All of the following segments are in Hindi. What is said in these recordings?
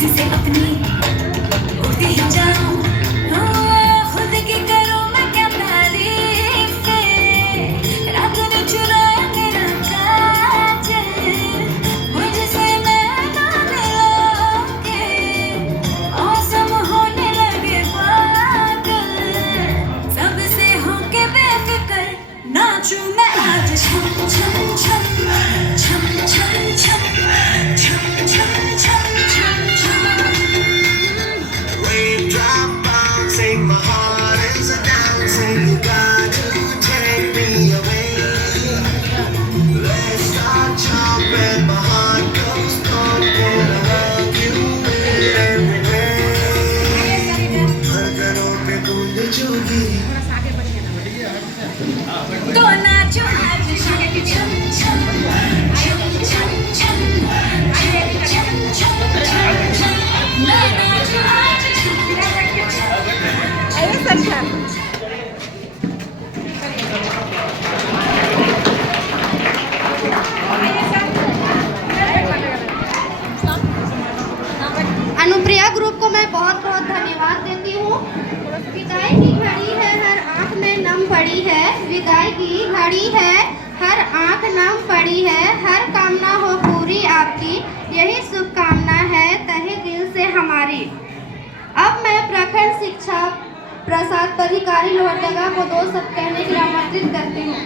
किसी से अपनी उड़ती ही जाऊं, खुद की करूं मैं क्या तारीफें, रात ने चुराया मेरा काजल, मुझसे नैना मिलोगे, मौसम होने लगे पागल, सबसे होके बेफिक्र नाचूं मैं आज छम छम छम छम छम छम छम छम छम छम छम। Raindrop bouncing, my heart is announcing you got to take me away. Let's start jumping, my heart goes pumping. I love you in every way. धड़कनों पे गूंज चुकी तो नाचो आज छम छम छम छम छम छम छम छम छम छम, मैं नाचो आज छम छम छम। अनुप्रिया ग्रुप को मैं बहुत बहुत धन्यवाद देती हूँ। विदाई की घड़ी है, हर आंख में नम पड़ी है, विदाई की घड़ी है, हर आंख नम पड़ी है, हर कामना हो पूरी आपकी, यही शुभकामना है तहे दिल से हमारी। अब मैं प्रखंड शिक्षा प्रसाद पदाधिकारी लोहरदगा को 2 शब्द कहने के लिए आमंत्रित करती हूँ।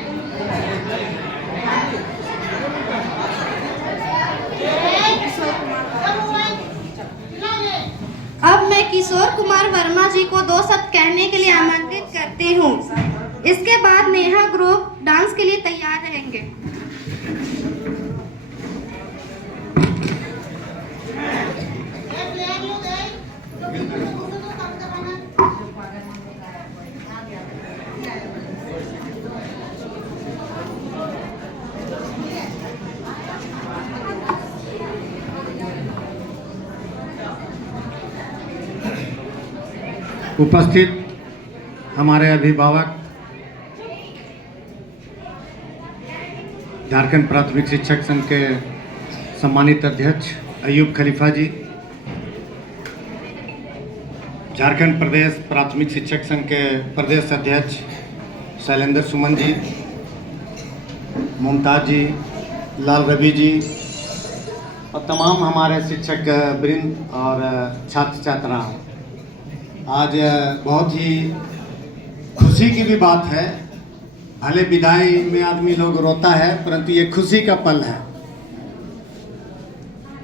अब मैं किशोर कुमार वर्मा जी को 2 शब्द कहने के लिए आमंत्रित करती हूँ। इसके बाद नेहा ग्रुप डांस के लिए तैयार रहेंगे। उपस्थित हमारे अभिभावक, झारखंड प्राथमिक शिक्षक संघ के सम्मानित अध्यक्ष अयूब खलीफा जी, झारखंड प्रदेश प्राथमिक शिक्षक संघ के प्रदेश अध्यक्ष शैलेंद्र सुमन जी, मुमताज जी, लाल रवि जी और तमाम हमारे शिक्षक वृंद और छात्र छात्राएं, आज बहुत ही खुशी की भी बात है। भले विदाई में आदमी लोग रोता है, परंतु ये खुशी का पल है,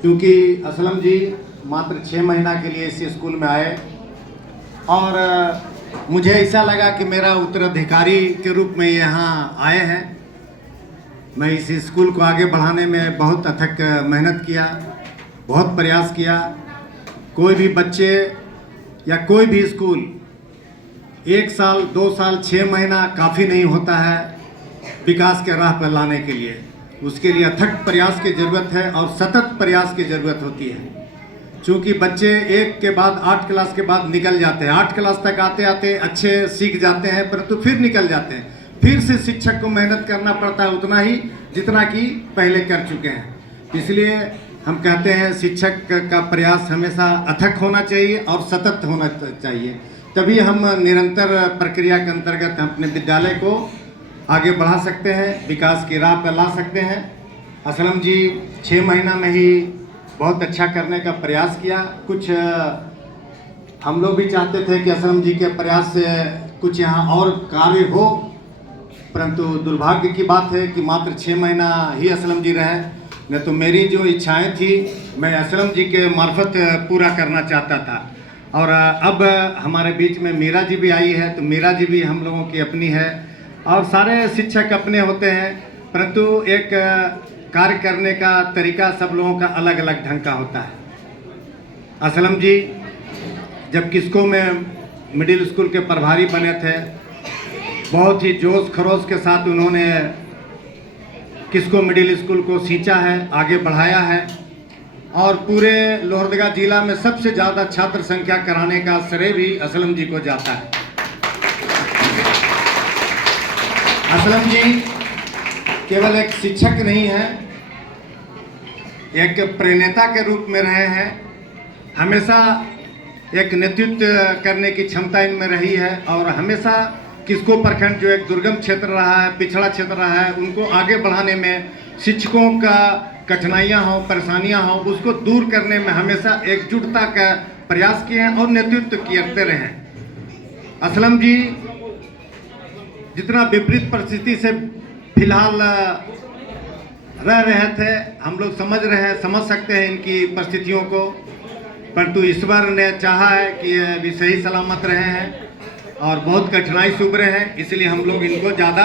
क्योंकि असलम जी मात्र 6 महीना के लिए इस स्कूल में आए और मुझे ऐसा लगा कि मेरा उत्तराधिकारी के रूप में यहाँ आए हैं। मैं इस स्कूल को आगे बढ़ाने में बहुत अथक मेहनत किया, बहुत प्रयास किया। कोई भी बच्चे या कोई भी स्कूल 1 साल 2 साल 6 महीना काफ़ी नहीं होता है विकास के राह पर लाने के लिए। उसके लिए अथक प्रयास की ज़रूरत है और सतत प्रयास की ज़रूरत होती है। चूँकि बच्चे 1 के बाद 8 क्लास के बाद निकल जाते हैं, 8 क्लास तक आते आते अच्छे सीख जाते हैं, परंतु फिर निकल जाते हैं। फिर से शिक्षक को मेहनत करना पड़ता है उतना ही जितना कि पहले कर चुके हैं। इसलिए हम कहते हैं शिक्षक का प्रयास हमेशा अथक होना चाहिए और सतत होना चाहिए, तभी हम निरंतर प्रक्रिया के अंतर्गत अपने विद्यालय को आगे बढ़ा सकते हैं, विकास की राह पर ला सकते हैं। असलम जी 6 महीना में ही बहुत अच्छा करने का प्रयास किया। कुछ हम लोग भी चाहते थे कि असलम जी के प्रयास से कुछ यहाँ और कार्य हो, परंतु दुर्भाग्य की बात है कि मात्र 6 महीना ही असलम जी रहे। न तो मेरी जो इच्छाएं थी मैं असलम जी के मार्फत पूरा करना चाहता था। और अब हमारे बीच में मीरा जी भी आई है, तो मीरा जी भी हम लोगों की अपनी है और सारे शिक्षक अपने होते हैं, परंतु एक कार्य करने का तरीका सब लोगों का अलग अलग ढंग का होता है। असलम जी जब किस्को में मिडिल स्कूल के प्रभारी बने थे, बहुत ही जोश खरोश के साथ उन्होंने किस्को मिडिल स्कूल को सींचा है, आगे बढ़ाया है और पूरे लोहरदगा जिला में सबसे ज़्यादा छात्र संख्या कराने का श्रेय भी असलम जी को जाता है। असलम जी केवल एक शिक्षक नहीं है, एक प्रेरणा के रूप में रहे हैं हमेशा एक नेतृत्व करने की क्षमता इनमें रही है और हमेशा किसको प्रखंड जो एक दुर्गम क्षेत्र रहा है, पिछड़ा क्षेत्र रहा है, उनको आगे बढ़ाने में शिक्षकों का कठिनाइयाँ हों, परेशानियाँ हों, उसको दूर करने में हमेशा एकजुटता का प्रयास किए हैं और नेतृत्व करते रहे हैं। असलम जी जितना विपरीत परिस्थिति से फिलहाल रह रहे थे, हम लोग समझ सकते हैं इनकी परिस्थितियों को, परंतु ईश्वर ने चाहा है कि ये भी सही सलामत रहे हैं और बहुत कठिनाई से उभरे हैं, इसलिए हम लोग इनको ज़्यादा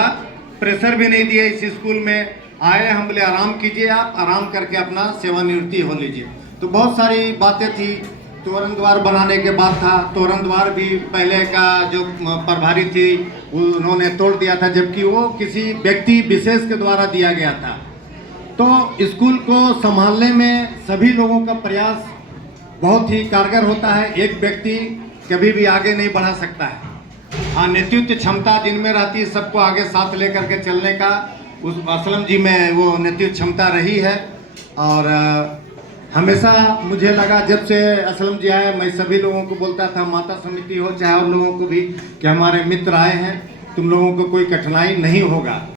प्रेशर भी नहीं दिए। इस स्कूल में आए, हम बोले आराम कीजिए, आप आराम करके अपना सेवानिवृत्ति हो लीजिए। तो बहुत सारी बातें थी, तोरण द्वार बनाने के बाद था, तोरण द्वार भी पहले का जो प्रभारी थी उन्होंने तोड़ दिया था, जबकि वो किसी व्यक्ति विशेष के द्वारा दिया गया था। तो स्कूल को संभालने में सभी लोगों का प्रयास बहुत ही कारगर होता है, एक व्यक्ति कभी भी आगे नहीं बढ़ा सकता है। हाँ, नेतृत्व क्षमता जिनमें रहती है, सबको आगे साथ लेकर के चलने का, उस असलम जी में वो नेतृत्व क्षमता रही है। और हमेशा मुझे लगा जब से असलम जी आए, मैं सभी लोगों को बोलता था, माता समिति हो चाहे और लोगों को भी, कि हमारे मित्र आए हैं, तुम लोगों को कोई कठिनाई नहीं होगा।